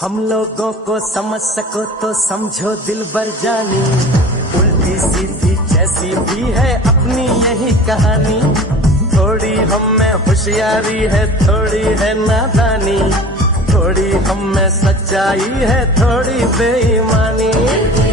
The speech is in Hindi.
हम लोगों को समझ सको तो समझो दिल बर जानी, उल्टी सीधी जैसी भी है अपनी यही कहानी। थोड़ी हम में होशियारी है, थोड़ी है नादानी, थोड़ी हम में सच्चाई है, थोड़ी बेईमानी।